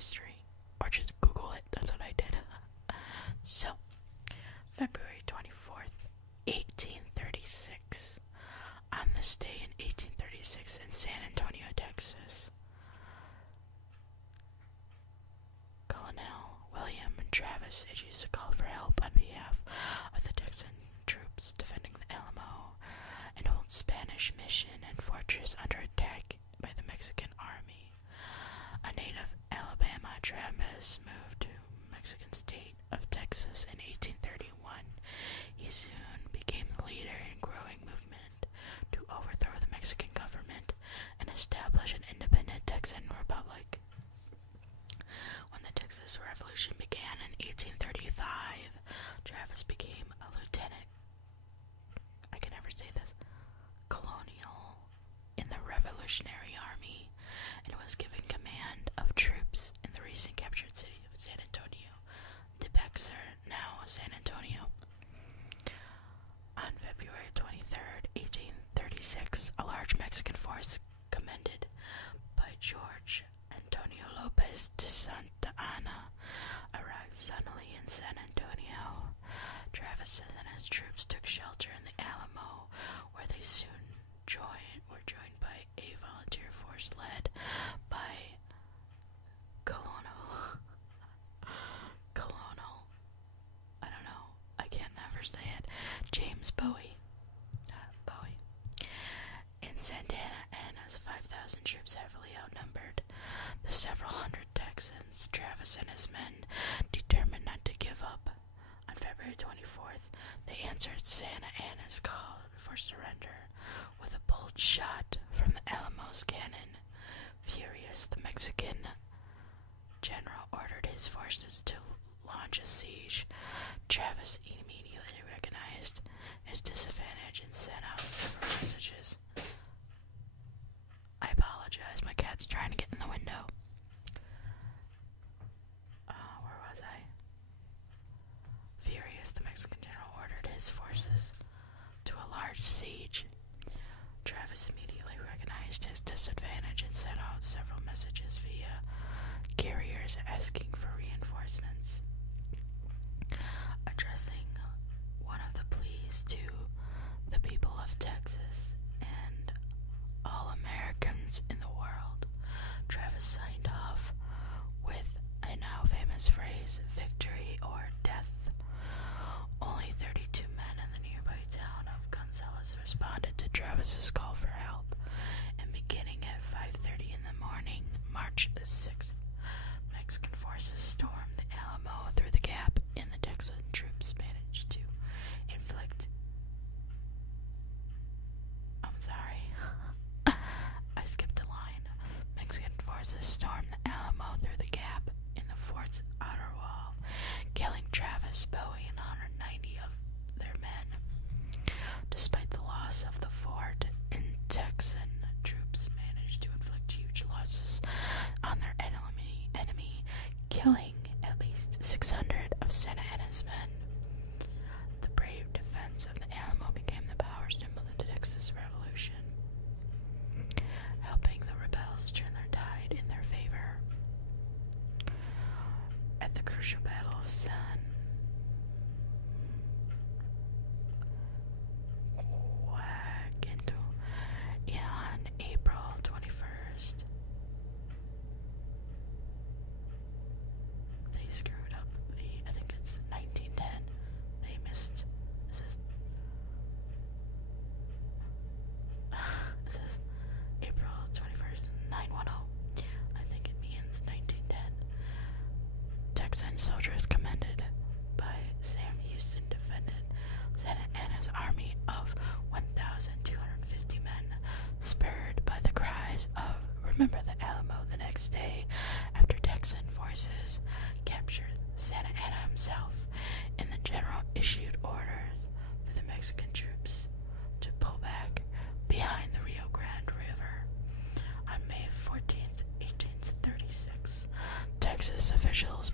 history. Or just Google it, that's what I did. So, February 24th, 1836. On this day in 1836 in San Antonio, Texas, Colonel William Travis issues a call for help on behalf of the Texan troops defending the Alamo, an old Spanish mission and fortress under attack by the Mexican army. A native Alabama, Travis moved to Mexican state of Texas in 1831. He soon became the leader in a growing movement to overthrow the Mexican government and establish an independent Texan republic. When the Texas Revolution began in 1835, Travis became a lieutenant, I can never say this, colonial in the Revolutionary Army, and was given command of troops in the recent captured city of San Antonio, Debexer, now San Antonio. On February 23rd, 1836, a large Mexican force commanded by George Antonio Lopez de Santa Anna arrived suddenly in San Antonio. Travis and his troops took shelter in the Alamo, where they soon were joined by a volunteer force led by Colonel, I don't know, I can't never say it, James Bowie. In Santana Anna's 5,000 troops heavily outnumbered the several hundred Texans, Travis and his men determined not to give up. On February 24th, they answered Santa Anna's call for surrender with a bold shot from the Alamo's cannon. Furious, the Mexican general ordered his forces to launch a siege. Travis immediately recognized his disadvantage and sent out several messages. I apologize, my cat's trying to get in the window. Where was I? Furious, the Mexican general ordered his forces to a large siege. Travis immediately recognized his disadvantage and sent out several messages via carriers asking for reinforcements. Addressing one of the pleas to the people of Texas and all Americans in the world, Travis signed off with a now famous phrase, victory or death. Only 32 men in the nearby town of Gonzales responded to Travis's call for help, and beginning at 5:30 in the morning, March 6th, Mexican forces stormed the Alamo through the gap in the Texan troops managed to inflict I skipped a line. Mexican forces stormed the Alamo through the gap in the fort's outer wall, killing Travis, Bowie, and 190 of their men. Despite the loss of the fort, Texan troops managed to inflict huge losses on their enemy, killing at least 600 of Santa Anna's men. The brave defense of the Alamo became the power symbol of the Texas Revolution, helping the rebels turn their tide in their favor. At the crucial Battle of San Jacinto on April 21st, they screwed up I think it's 1910. They missed. It says April 21st, 910. I think it means 1910. Texan soldiers commanded by Sam Houston defended Santa Anna's army of 1,250 men, spurred by the cries of "Remember the Alamo" the next day, after Texan forces captured Santa Anna himself, and the general issued orders for the Mexican troops to pull back behind the Rio Grande River. On May 14th, 1836, Texas officials